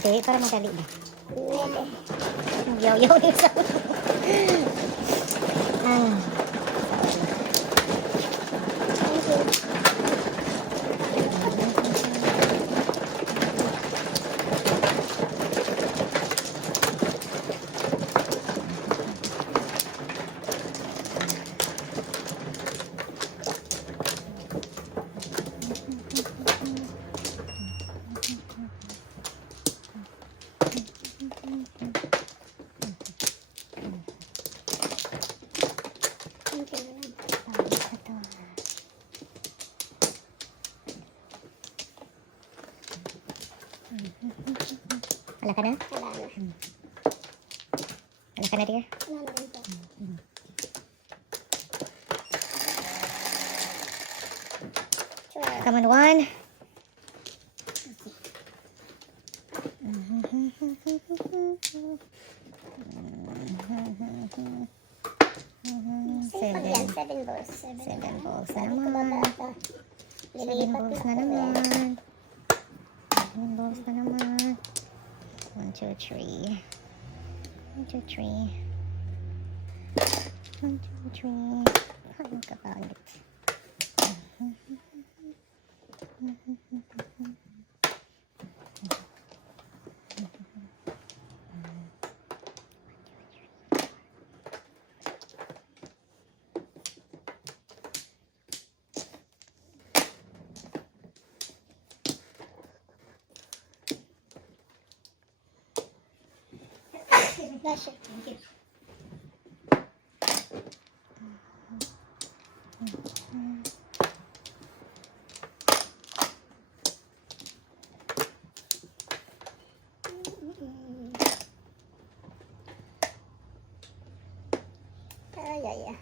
Hindi, para madali ba? Yaw-yaw yung sa... Ah. Wala ka na? Wala na. Wala ka na, dear? Wala na rin po. Sure. Come on, one. Seven. Seven. 7 balls. 7 balls na Sabi ko naman. ba ata? 7 Lilipat balls na na ako eh. naman. 7 balls na naman. 1, 2, 3. 1, 2, 3. 1, 2, 3. Ang kapalit. Flash it. Thank you. Ay, ay, ay.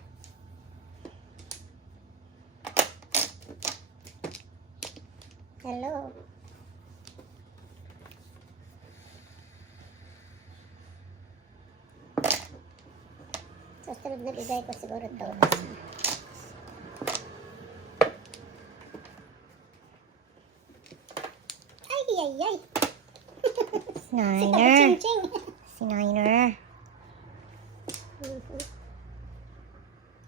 Hello. Sa sunod na bigay ko siguro to. Ay, ay, ay. Niner. Ching-ching. Si Niner.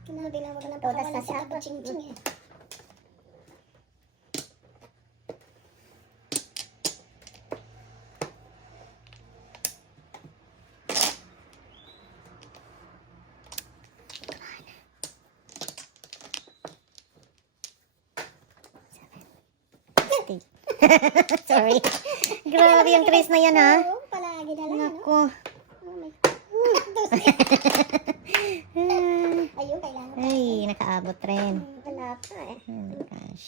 Kinabi na mo na pakawalan sa ato. Ching-ching eh. Sorry. Grabe yung trace na yan, ha? Oo, palagi na lang, ano? Nako. Oh my Ayun, kailangan pa. Ay, nakaabot rin. Wala pa eh. Oh my gosh.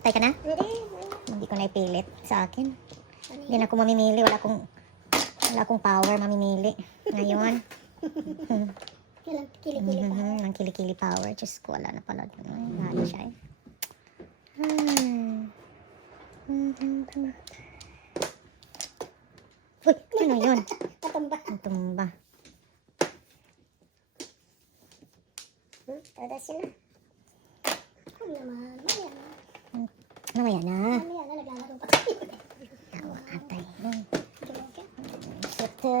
Tay ka na? Hindi ko na ipilit sa akin. Hindi na ako mamimili. Wala akong power mamimili. Ngayon. Kailang kilikili pa. Ang kilikili power. Diyos ko, wala na pala. Wala na siya eh. Uy, ano yun? Patumba. Ang tumba. Tada sila. Ano naman? Mamaya na. Mamaya na, naglalaro pa. Tawa atay. Joke. Ito.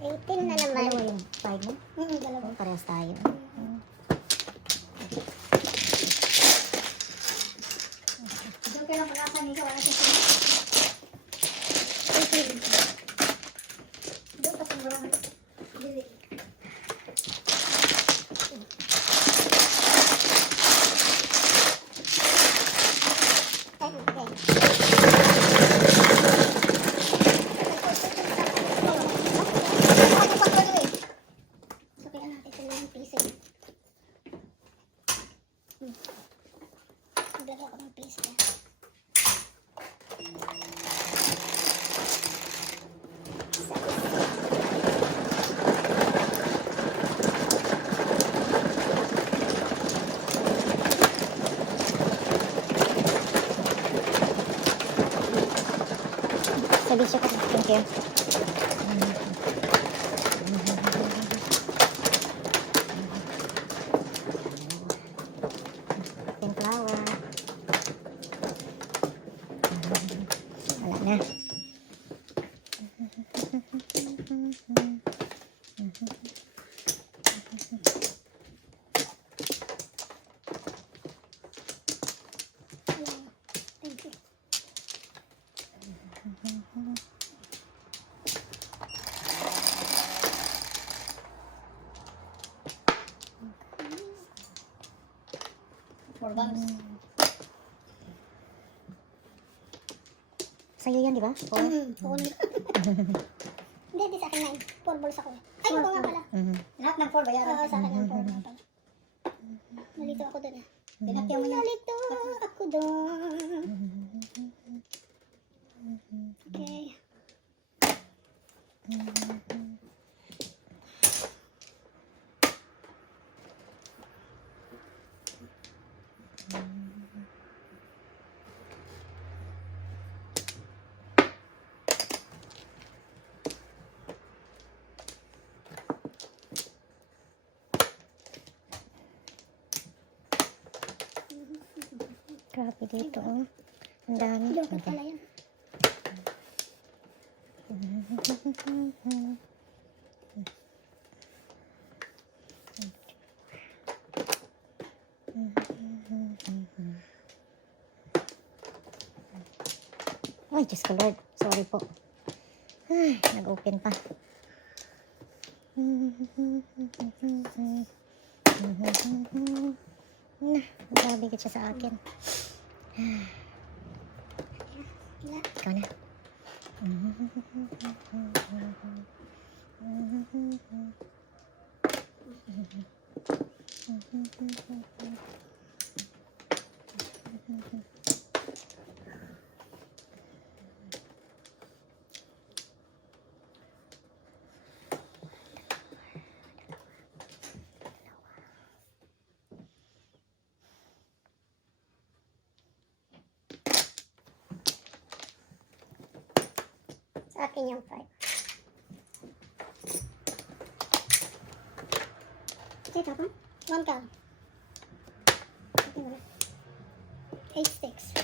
18 na naman. Dalawa yung 5 mo? Dalawa. Parehas tayo. Joke lang pag-asa niya sa wala siya. Joke pa sa mga. Dili. Naglagay ako ng piece niya. Sabi siya kasi. Thank you. bombs. Sa'yo yan, di ba? Oo. Oo. Hindi sa akin 9. 4 balls ako eh. Ay, oo nga pala. Mhm. Lahat ng 4 bayaran. Oo, sa akin ng 4 nga pala. Nalito ako dun eh. Pinatya mo yan. Nalito ako dun. Okay. Grabe dito, oh. Ang dami. Joker pala yan. Ay, Diyos ko Lord. Sorry po. Ay, nag-open pa. Grabe ka siya sa akin. Ikaw na. Sa akin yung 5. Ito pa? 1 ka. 8 sticks.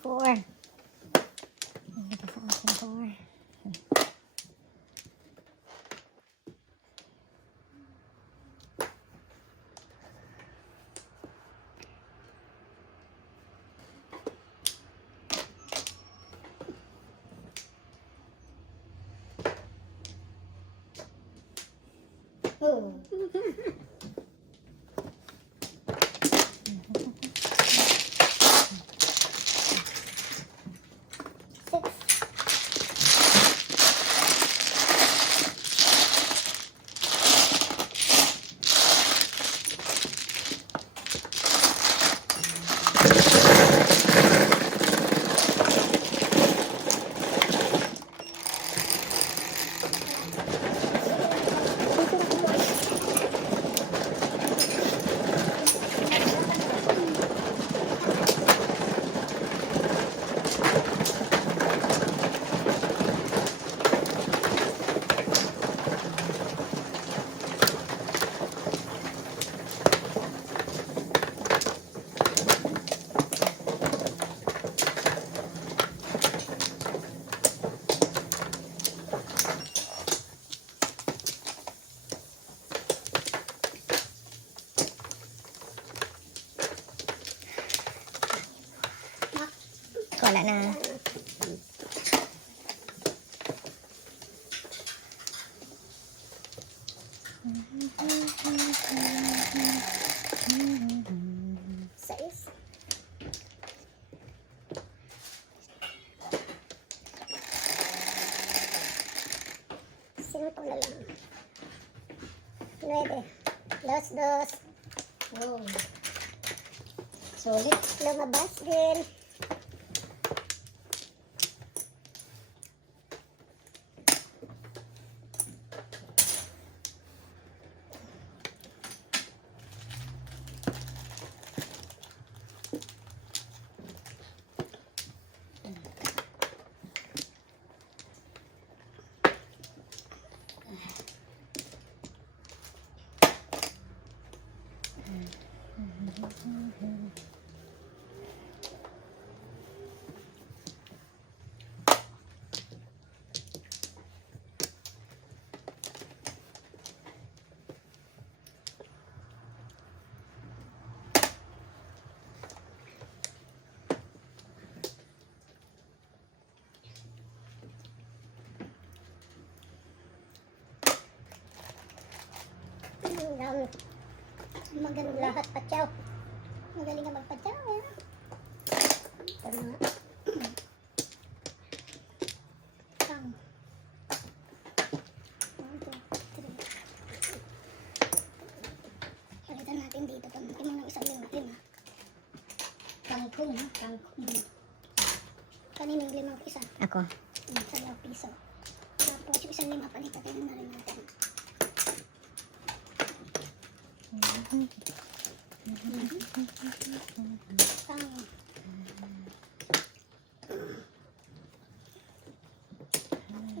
Four. Hindi ka sa akin, four. Oh. 6. Wala na. Sais. Cinco na lang. 9. Dos. Oh. Solid. Lumabas din. Magaling lahat patyaw. Magaling ka magpatyaw, eh. Ito na nga. Pang. 1, 2, 3. Palitan natin dito. Pagdating mo ng isang limang. Kangkong, kangkong. Kanina yung limang isa. Ako. Sa piso. Tapos yung isang lima palitan na rin natin. Pang.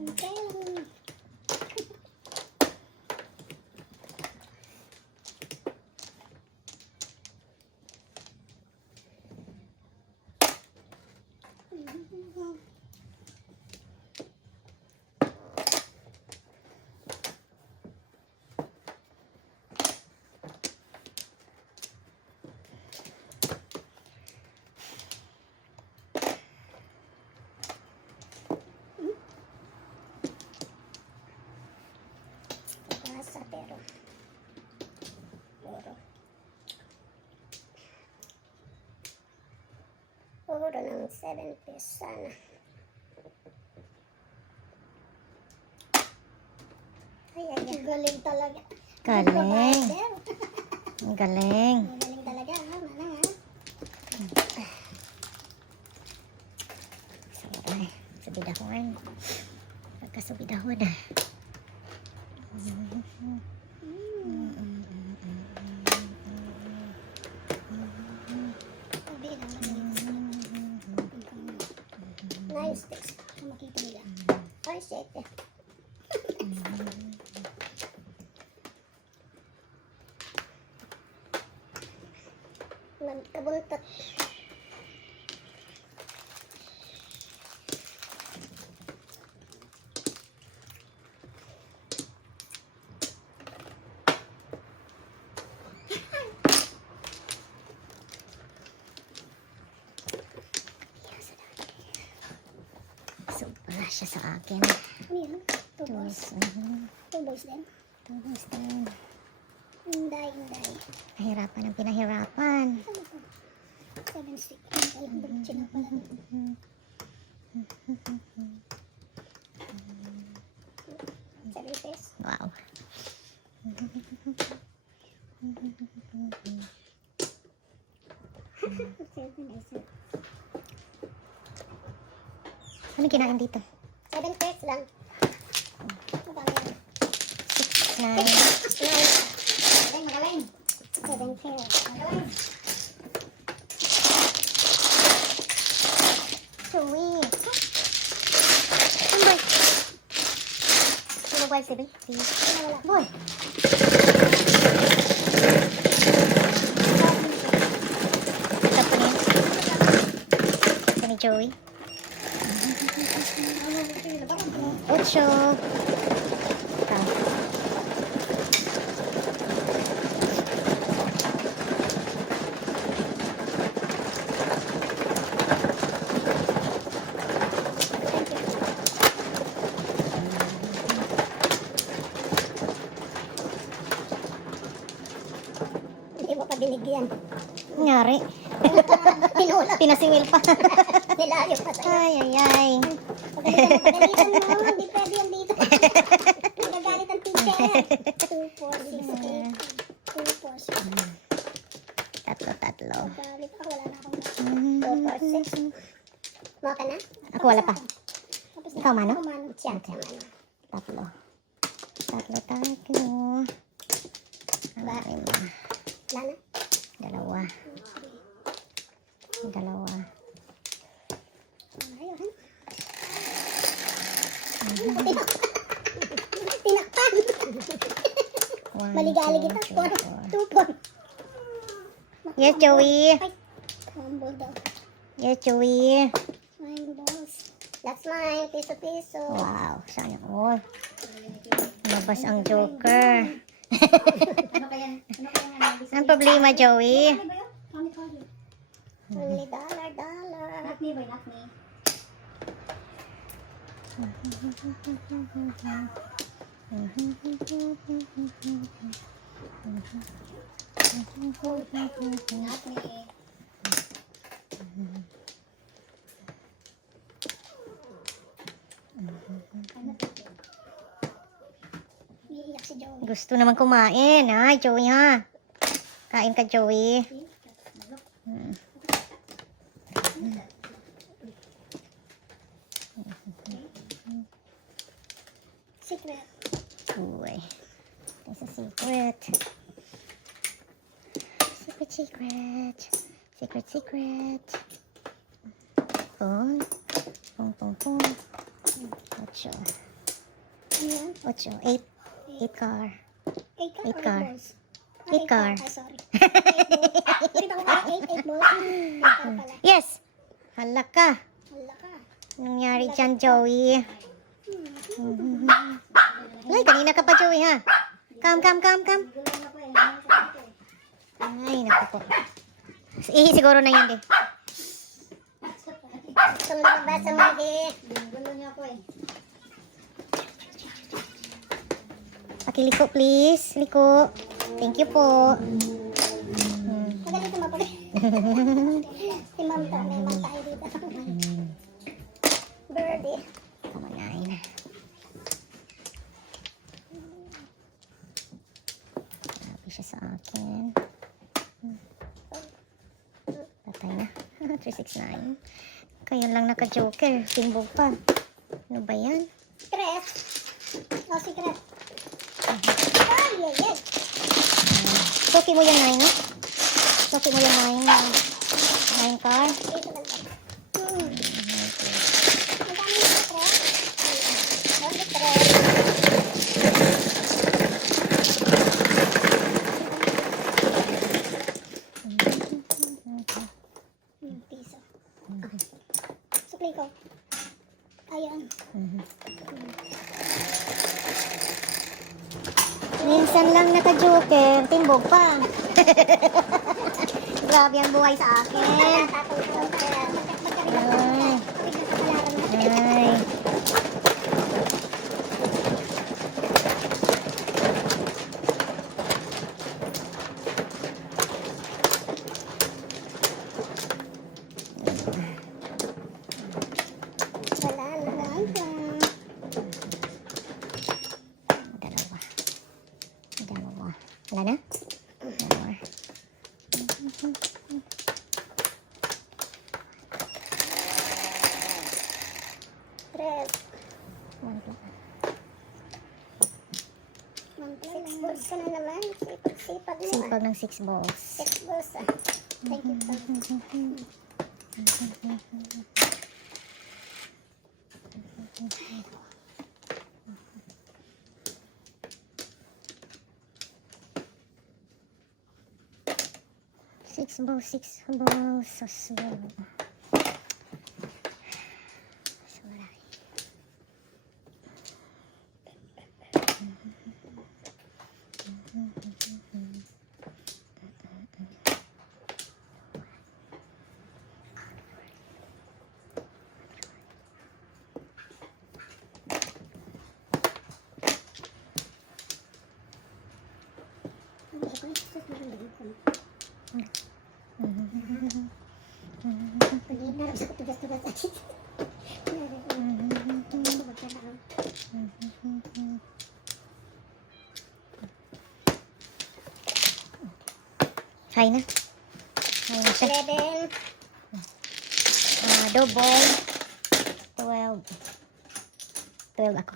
Okay lang. Basa pero puro ng 7 piece sana. Ay, galing talaga. Galing. Ang galing. Galing talaga, ha? Manang, ha? Sabay. Subidahon. Pagkasubidahon. Nice sticks. Makita nila. Ay, shit. Nagkabuntot. Sobra siya sa akin. Ano yan? Two boys. Two boys din. Tapos din. Inday, inday. Nahirapan ang pinahirapan. Ano to? 7 stick. Alam, bumutsin na pala. 7 piece. Wow. Ano kinain dito? 7 piece lang. Magkano yan? 9. 9. Magaling. 7 pairs. Magaling. Sweet. Boy. Sino boy si B? Wala. Boy. Ito po niya. Ito ni Joey. 8. Ito. Hindi mo pa binigyan. Nangyari. Tinulak. Pinasingil pa. Nilayo pa sa'yo. Ay, ay, ay. Pagalitan mo. Hindi pwede yan dito. Nagagalit ang teacher. 2, 4, 6, 8. 2, 4, 6. Tatlo. Nagalit ako. Wala na akong 2, 4, 6. Mga ka na? Ako wala pa. Tapos Ikaw, Mano? Ako, Mano. Siya, Mano. Tatlo. Tatlo. Ba? Lima. Wala na? Dalawa. Ayun. Tinakpan. One, Maligali two, kita. three, 4. 2, 4. 4. Yes, Joey. Humble daw. Yes, Joey. Mine balls. That's mine. Piso-piso. Wow, sana all. Nabas ang Joker. Ang problema, Joey? Only dollar. Not me, boy. Not me. Iiyak si Joey. Gusto naman kumain. Ay, Joey ha. Kain ka, Joey. Secret. Uy. There's a secret. Secret, secret. Secret, secret. Pum. Pum, pum, pum. 8. Ano yan? 8. 8. 8 car. 8 car? 8 car. Balls? 8 car. Ay, sorry. 8 balls. Kita ko ba? 8 balls? 8 car pala. Yes! Hala ka. Wala ka. Anong nangyari dyan, Joey? Ay, kanina ka pa, Joey, ha? Come, come, come, come. Ay, naku po. Ihi siguro na yan, eh. Gusto mo lumabas sa mga gulo niya ako eh. Pakiliko, please. Liko. Thank you po. Magaling tumapag. Si Ma'am to. May Ma'am tayo dito. Birdie. Come on, 9. Grabe siya sa akin. Patay na. 369. Kayo lang naka-joker. Timbog pa. Ano ba yan? Secret. Oh, secret. Ay, ay, ay. Soki mo yan, 9, no? Soki mo yan, 9 car. Ito lang. Ang dami ng secret. Oh, secret. Piso. Supply ko. Ayan. Minsan lang naka-joker. Timbog pa. Grabe ang buhay sa akin. Ay. Wala naman pa. Dalawa. Wala na? More. Tres. 1 plus. Six balls ka na naman. Sipag mo ah. Sipag ng 6 balls. 6 balls ah. Thank you pa. Six balls. So slow. Sorry. High na. High na siya. 11. Double. 12. 12 ako.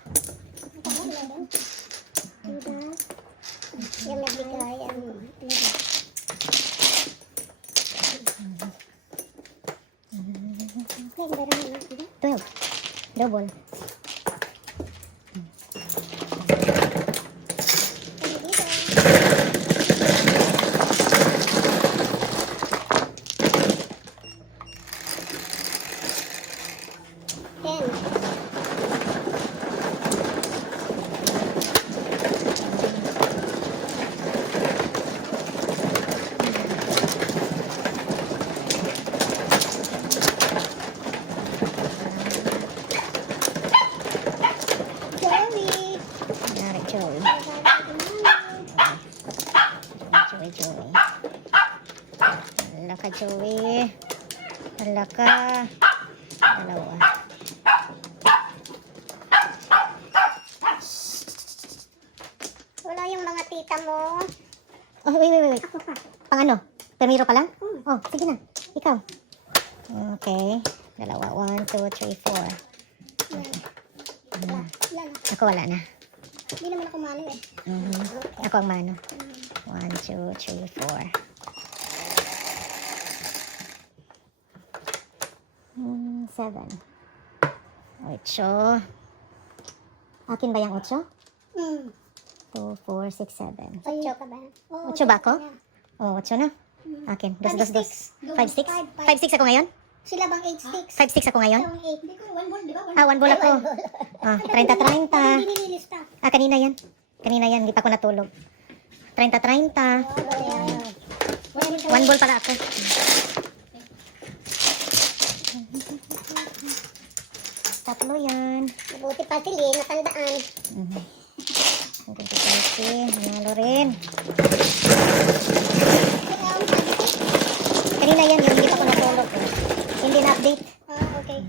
Yan nagbigay. Yan. 12. Double. Joey. Hala ka. Dalawa. Wala yung mga tita mo. Oh, wait. Ako pa. Pang ano? Permiro pa lang? Hmm. Oh, sige na. Ikaw. Okay. Dalawa. 1, 2, 3, 4. Wala. Wala na. Ako wala na. Hindi naman ako mano eh. Ako ang mano. 1, 2, 3, 4. 7. 8. Akin ba yung 8? Hmm. 2, 4, 6, 7. 8 ka ba? Oo, 8 ba ako? kanya. Oh, 8 na. Akin. 2, 2, 2. 5, 6? 5, 5, 6 ako ngayon? Sila bang 8 sticks? 5, 6 ako ngayon? Ikaw ang 8. Hindi ko, 1 ball, di ba? Ah, 1 ball ako. Ah, 30, 30. Hindi nililista. Ah, kanina yan. Kanina yan. Hindi pa ako natulog. 30, 30. 1 ball pala ako. Tatlo yan. Mabuti pa sili, natandaan. Nanalo rin. Kanina yan. Yung hindi pa ako natulog. Hindi na-update. Ah, okay.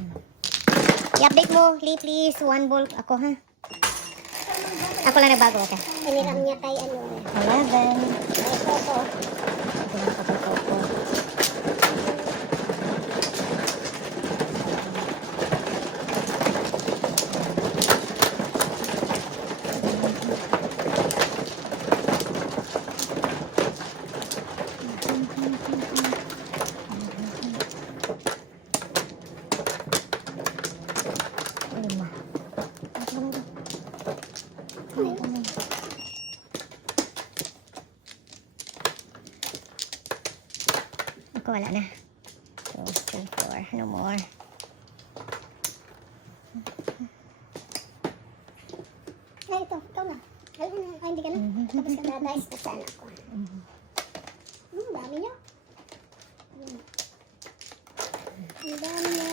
I-update mo. Please. 1 ball ako, ha? Ako lang nagbago. Okay. Piniram niya kay ano. 11. Ay, Coco. Ito lang ako kay Coco. Lima. Ako wala na. 2, 3, 4. No more. Ay, ito. Ikaw na. Ay, ano? Ay, hindi ka na. Tapos ka na-dice na sana ako. Dami niyo. Ang dami niyo.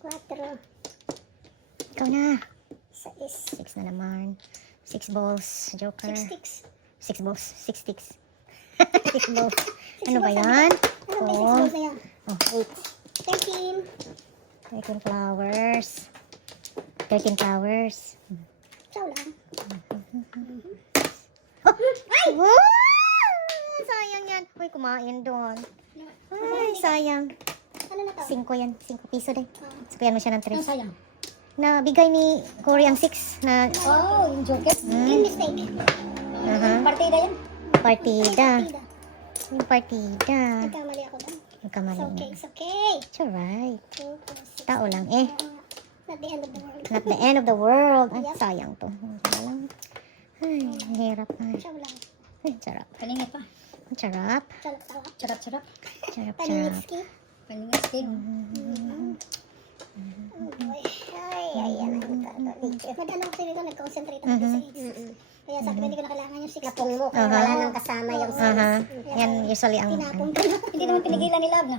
4. Ikaw na. 6. 6 na naman. 6 balls. Joker. 6 sticks. 6 balls. 6 sticks. 6 balls. Ano ba yan? Ano may 6 balls na yan? Oh, 13. 13 flowers. 13 flowers. Ciao lang. Oh! Ay! Wow! Sayang yan. Uy, kumain doon. Ay, sayang. Ano na to? 5 yan. 5 piso din. Ah. Sakuyan mo siya ng 3. sayang? Nabigay ni Cory ang 6 na Oh, yung joker. Yung mistake. Partida yan. partida. Partida. Yung partida. Nagkamali ako doon. Nagkamali It's okay, na. it's okay. It's alright. 2, 4, 6. Tao lang eh. Not the end of the world. Not the end of the world. Ay, Yep. sayang to. Wala lang. Ay, ang hirap na. Ciao lang. Ay, sarap. Paningat pa. Ang sarap. Ciao lang. Charap-charap. Sarap, sarap. Paninitski. Paningat din. Oh boy. Ay, ay, ay. Nag-ano ko dito, nag-concentrate ako sa 8. Kaya sabi ko, hindi ko na kailangan yung 6. Napong mo, kaya wala nang kasama yung 6. Aha. Yan usually ang... Tinapong ko na. Hindi naman pinigilan ni Love na.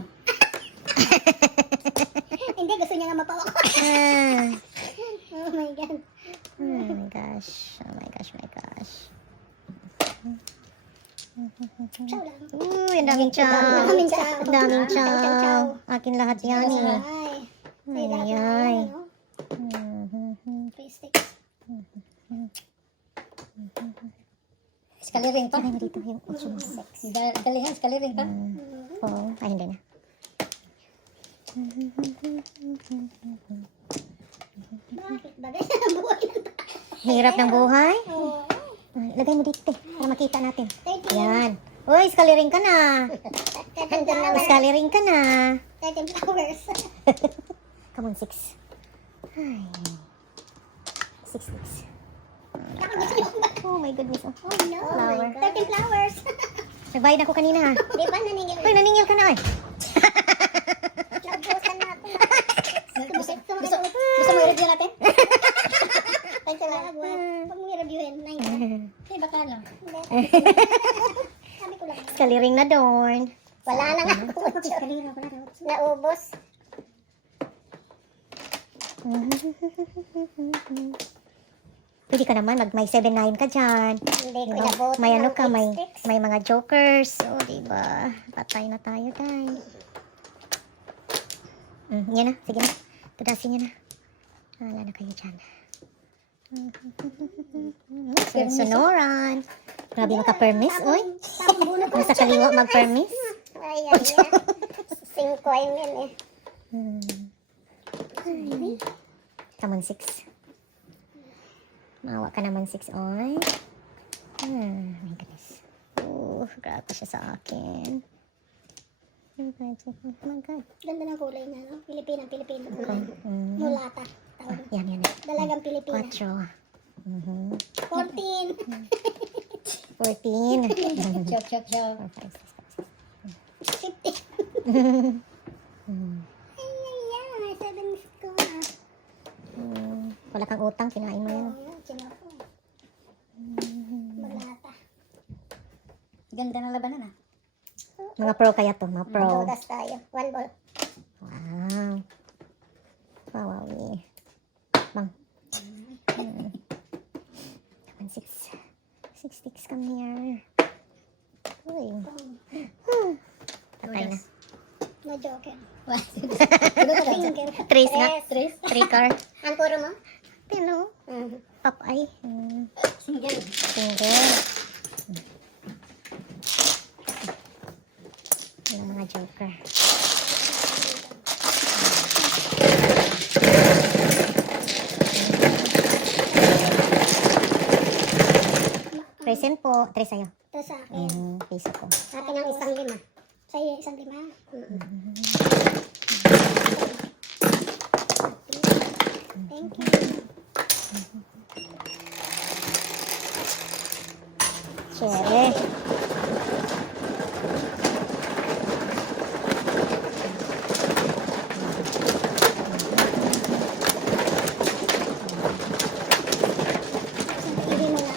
Hindi, gusto niya nga mapawa ko. Ah. Oh my God. Oh my gosh. Oh my gosh, my gosh. Ciao lang. Uy, ang daming chow. Daming chow. Ang daming Chow, chow, chow. chow. Akin lahat yan eh. Ay. Ay, lahat Ay, na ay. yan, no? 3 sticks. Skaliring pa. Ay, mo dito yung 8 mo. Dalihan, skaliring pa. Oo. Ay, hindi na. Bakit? Bagay sa buhay ng tao. Hirap ng buhay. Oo. Ah, lagay mo dito para makita natin. 13. Yan. Uy, skaliring ka na. 13 flowers. Skaliring ka na. 13 flowers. Come on, 6. Ay. 6 sticks. Nakagusto niyo ba? Oh my goodness. Oh. Oh no. Flower. 13 flowers. Nagbayad ako kanina ha. Di ba naningil? Uy, naningil ka na eh. Naubusan na ako. Gusto mo i-review natin? Ay, talaga. Huwag mo i-reviewin. 9. Hindi, baka lang. Sabi ko lang. Skaliring na doon. Wala na nga. Naubos. Pwede ka naman, may 7-9 ka dyan. Hindi ko Diba? inabot. May ano ka, may mga jokers. O, diba? Patay na tayo, tay. Yan na, sige na. Tudasin niya na. Wala na kayo dyan. Sonoran. Grabe maka-permis, oy. Nasa kaliwa mag-permis. Ay, ay, ay. 5 yan eh. Come on, 6. Maawa ka naman, 6, oy. My goodness. Oh, grabe siya sa akin. Oh my God. Ganda ng kulay na, no? Pilipina. Mm. Mulata. Tawag. Yan. Dalagang Pilipina. 4. 14. 14. Chok, chok, chok. 50. Ay, ay, ay. 7 ko na. Wala kang utang, kinain mo yan. Oo, sinako. Mulata. Ganda ng labanan ah. Mga pro kaya to, mga pro. Todas tayo. 1 ball. Wow. Wawawi. Bang. Come on, 6. 6 sticks, come here. Uy. Patay na. No joke. Finger. Tres nga. Tres. 3 car. Ang puro mo? Tino. Pop ay. Single. Single. Yung mga joker. Present po. 3 sa'yo. Ito sa akin. Piso ko. Akin ang 1 5. Sa'yo 1 5. Thank you. Siyempre. Hindi mo na.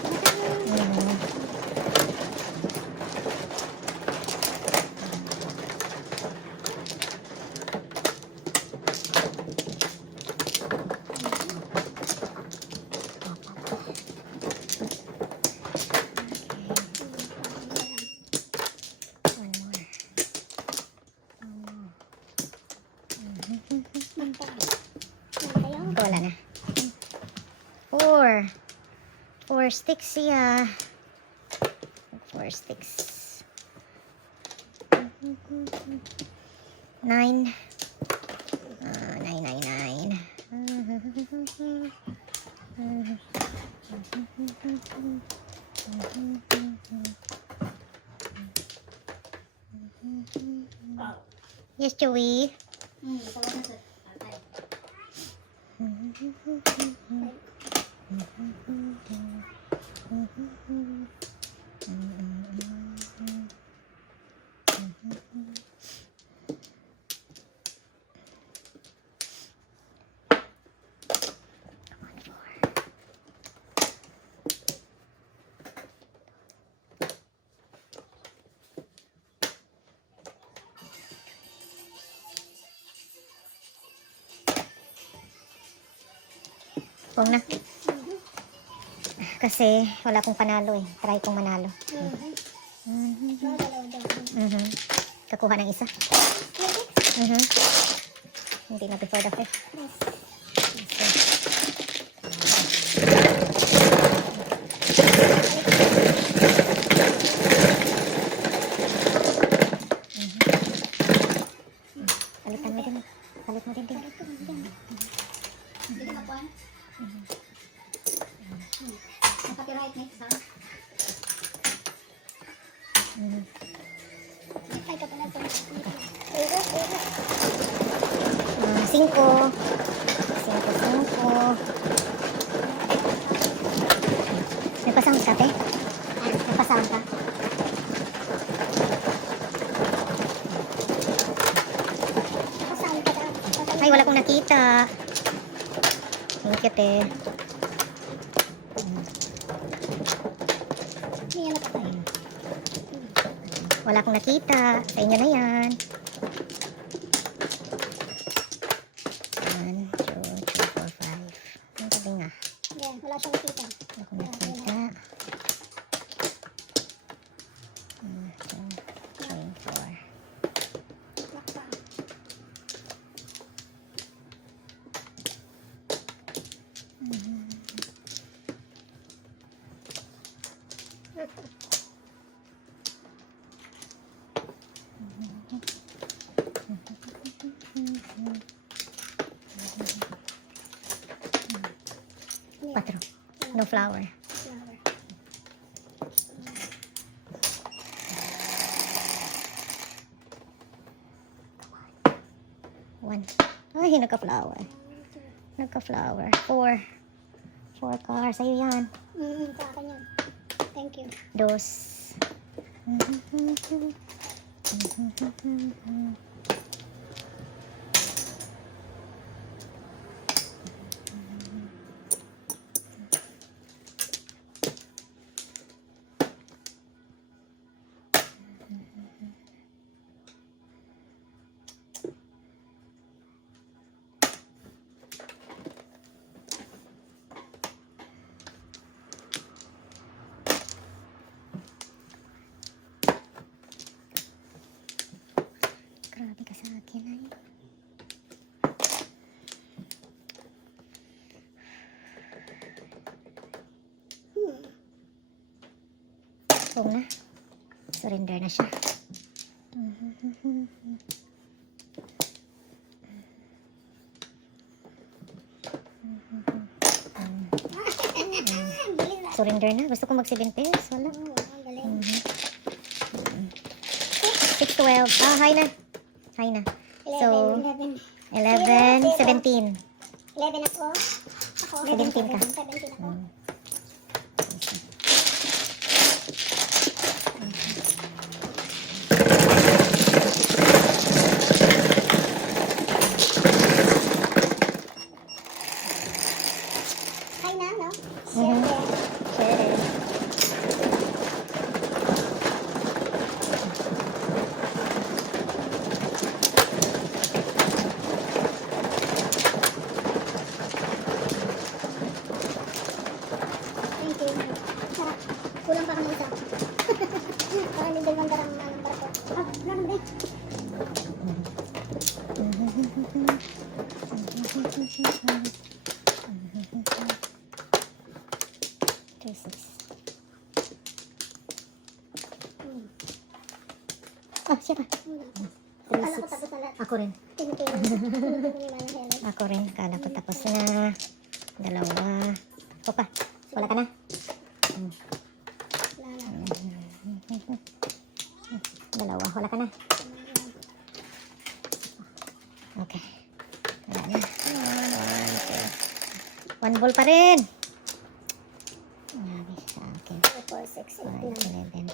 One more. Kayo? Wala na. 4. 4 sticks siya. 4 sticks. 9. 9. Yes, Joey. Tawagan sa tatay. Huwag na. Kasi wala akong panalo eh. Try kong manalo. Kakuha ng isa. Hindi na before the 5th. Palitan mo din. Palit mo din. Hindi ka makuha. Nakapiright na isa. Ay, ka pala ito. 5. 5. Nagpasound ka, te? Nagpasound ka? Saan ka daw? Ay, wala kong nakita. Thank you, te. Hindi yan nakatay. Wala akong nakita. Sa inyo na yan. 1, 2, 3, 4, 5. Ang galing ah. Yan, wala siyang kita. Hindi ko nakita. 24. Lakpa. Patro. No flower. Flower. One. Ay, nagka-flower. Nagka-flower. 4. 4 cars. Sa'yo yan. Sa akin yan. Thank you. Dos. Grabe ka sa akin ay. Kung na. Surrender na siya. Surrender na. Gusto ko mag 7 pairs. Wala. Ang galing. 6-12. Ah, high na. High na. 11, So, 11. 11, 17. 11 ako. Ako. 17 ka. 17 ako. Hi na, no? Mhm. Share. Sure. Thank you. Sarap. Kulang pa kami isa. Parang hindi dalawang darang number ko. Ah, naman din. Ah, siya pa. Akala ko tapos na lahat. Ako rin. Tinipin. Hindi ko nila Helen. Ako rin. Kala ko tapos na. Dalawa. Ito pa. Wala ka na. Wala na. Dalawa. Wala ka na. Okay. Wala na. One ball pa rin. Grabe sa akin. 4, 6, 8, 5, 11.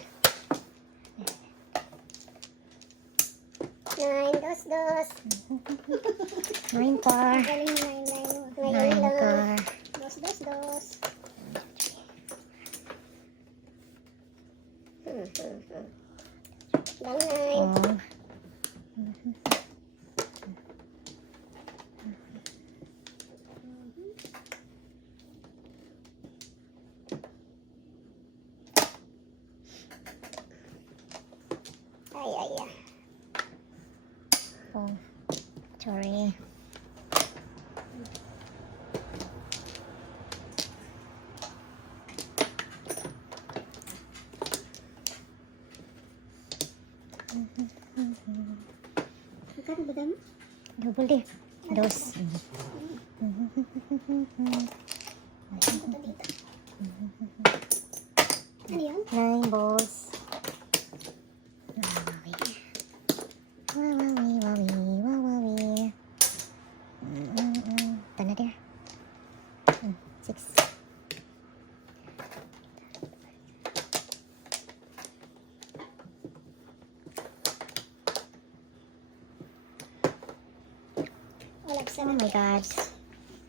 9, dos, dos. 9 par. Galing na 9, 9. 9 Ngayon lang. par. Dos, dos, dos. Lang 9. Oh. Ay, ay, ay. Oh. Sorry. Magkano ba dami? Double di. Dos. Ito dito. Ano yun? 9 balls. Wawawi. Wawawi, wawi, wawawi. Tana there. 6. Walang Oh my God.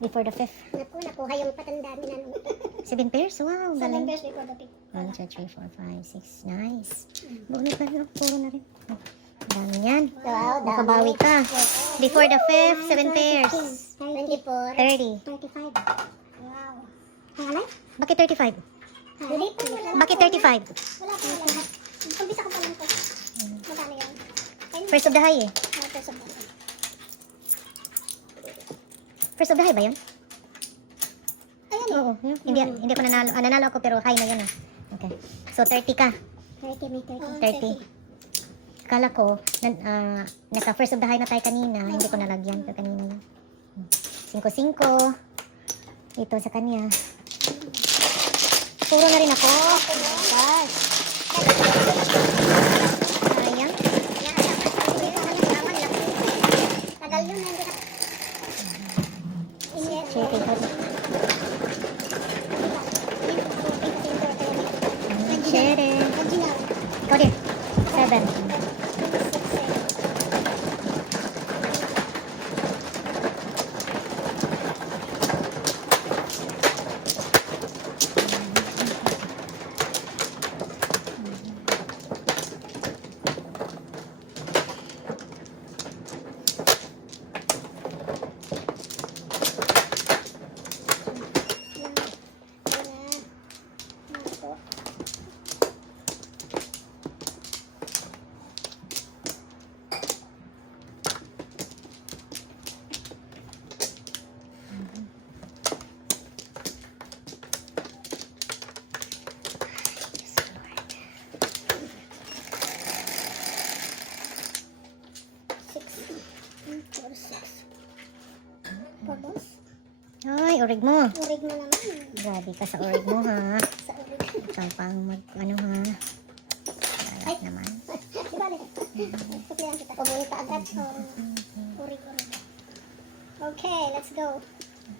Before the 5th. Naku, nakuha yung patanda ni Nanong. 7 pairs? Wow, 7 galing. pairs before the pick. 1, 2, 3, 4, 5, 6. Nice. Bonus pa rin. Puro na rin. Dami yan. Wow, dami. Makabawi ka. Before the 5th, 7 pairs. 24. 30. 35. Wow. Bakit 35? Hindi po, wala. Bakit 35? Wala po, wala. Umpisa ko pa lang po. Magkano yun? First of the high eh. First of all. First of the high ba yun? Ayan eh. Oo. Hindi ko nanalo. Nanalo ako pero high na yun ah. Okay. So 30 ka. 30, may 30. 30. Akala ko, naka first of the high na tayo kanina. Hindi ko nalagyan. Pero kanina yun. 5-5. Ito sa kanya. Puro na rin ako. Gosh. Sayang. Tagal yun, hindi na. Shit, ito. Share. Ikaw din. 7. Ay, orig mo. Urig na naman. Grabe ka sa orig mo ha. Sa urig. Ikaw pang ano ha. Ay naman. Di ba, Suplihan kita. Pabuli ka agad. Urig. Okay, let's go.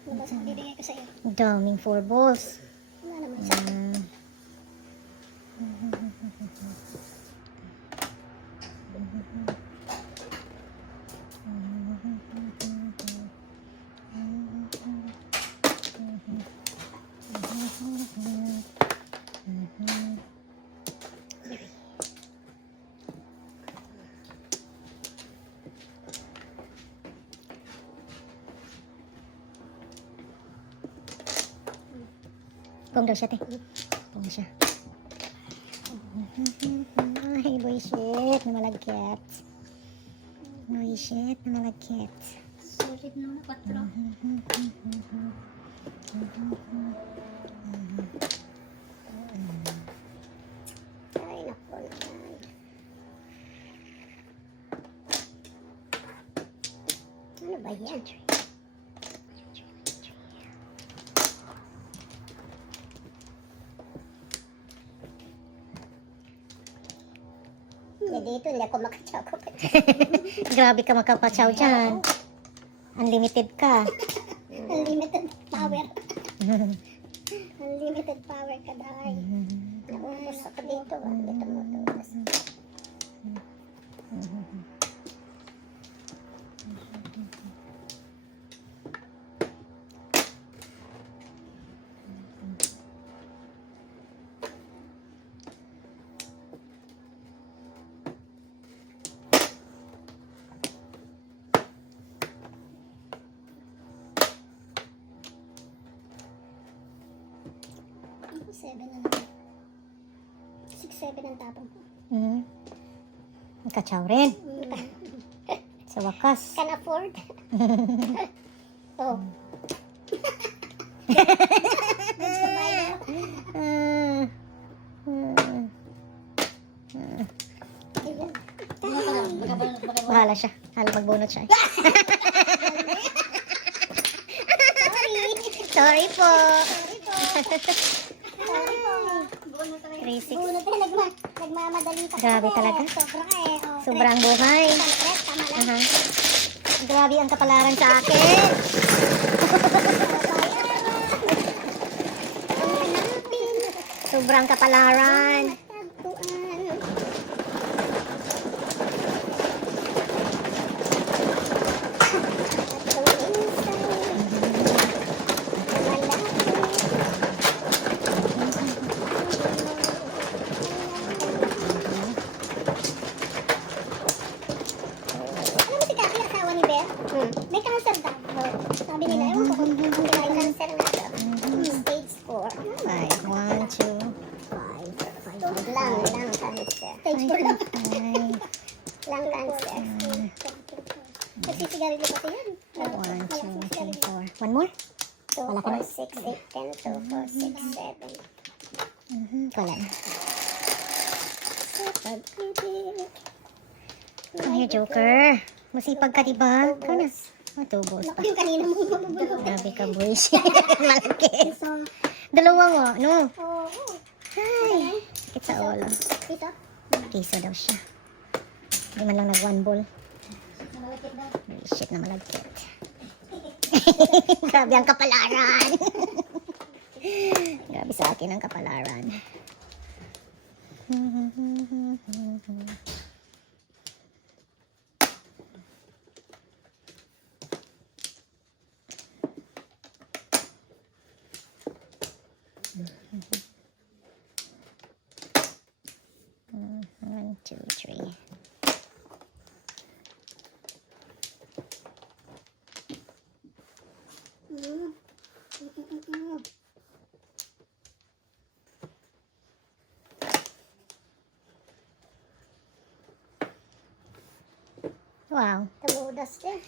Ano ba sa bibigay ko sa iyo? Daming 4 balls. Wala naman siya. Pong daw siya, te. Pong siya. Ay, boy shit. Namalagkit. Boy shit. Namalagkit. Sulit naman, 4. Ay, naku naman. Ano ba yan? Dito, hindi ako makachako. Grabe ka makapachaw dyan. Unlimited ka. Unlimited power. Unlimited power ka dahil. Naubos ako dito. Dito mo ubos. Ako 7 na naman. 6-7 ang tapong ko. Nakachaw rin. Sa wakas. Can afford? Oh. Bahala siya. Hala magbunot siya. Sorry po. Sorry po. 3-6. Bunot na nagmamadali pa. Grabe talaga. Sobra eh. Oh, Sobrang buhay. tama lang. Aha. Grabe ang kapalaran sa akin. Sobrang kapalaran. May cancer daw. Sabi nila, ewan ko kung may cancer na daw. Stage 4. 6, 7. Wala na. Sa pag-ibig. Come here, Joker. Masipag ka, diba? Ikaw na. Matubos Naku, pa. yung kanina mo mabubulog. Grabe ka, boys. Malaki. So, Dalawa mo. No. oo. Hi. Sakit sa ulo. Dito. Piso daw siya. Hindi man lang nag-one ball. Malakit daw. Shit na malagkit. Grabe ang kapalaran. Grabe sa akin ang kapalaran. One, two, three. Wow. Tamudas din.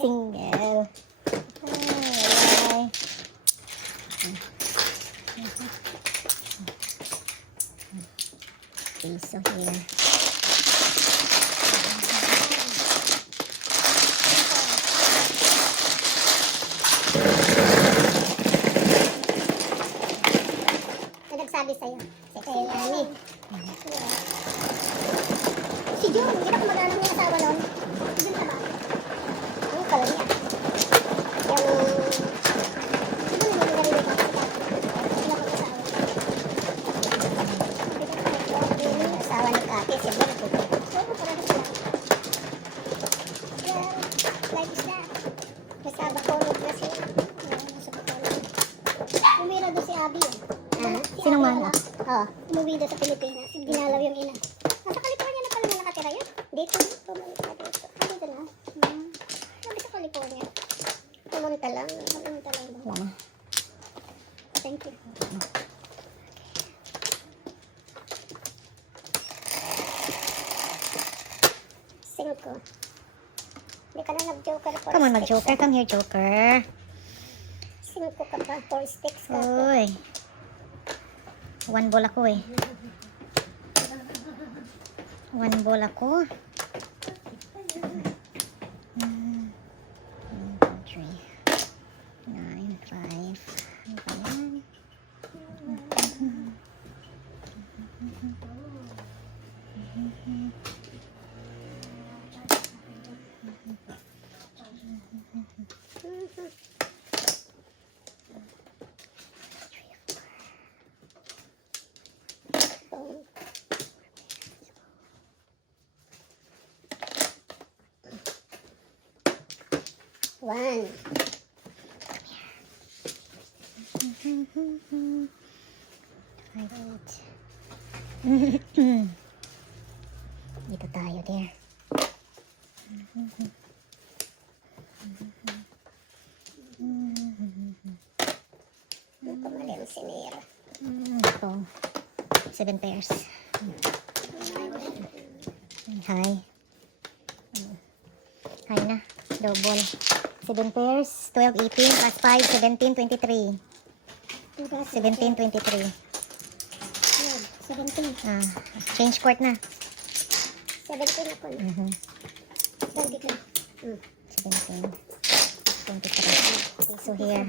Single. Ay. Piso here. Ano nagsabi sa'yo? Si Ani. Si June, hindi na kumagana ng asawa nun. Si June ba? Ano pala niya? Yung... Siguro hindi nila rin ito. Sila mag-asawa. Asawa ni Kati, si Bert. Oo, parang sila. Yeah, like is that. Nasa Bacolod na siya. Nasa Bacolod. Umira doon si Abby. Si Sinong Abby mama? wala. Oh. Umuwi doon sa Pilipinas. Dinalaw yung ina. Nasa California na pala na nakatira yun. Dito. Pumunta dito. Dito na. Sabi sa California. Pumunta lang. Pumunta lang daw. Wala na. Thank you. Cinco. Hindi ka na nag-joker. Come on, mag-joker. Come here, Joker. Cinco ka pa. 4 sticks ka. Uy. One ball ako eh. One ball ako. 3, 9, 5. Ano ba yan? One. Dito tayo, dear. Mali ang sinira. Ito. 7 pairs. Hi. Hi na. Double. 7 pairs. 12, 18, plus 5, 17, 23. 17, 23. 17. Ah, change court na. 17 ako na. 20 ka. 17, 23. So here.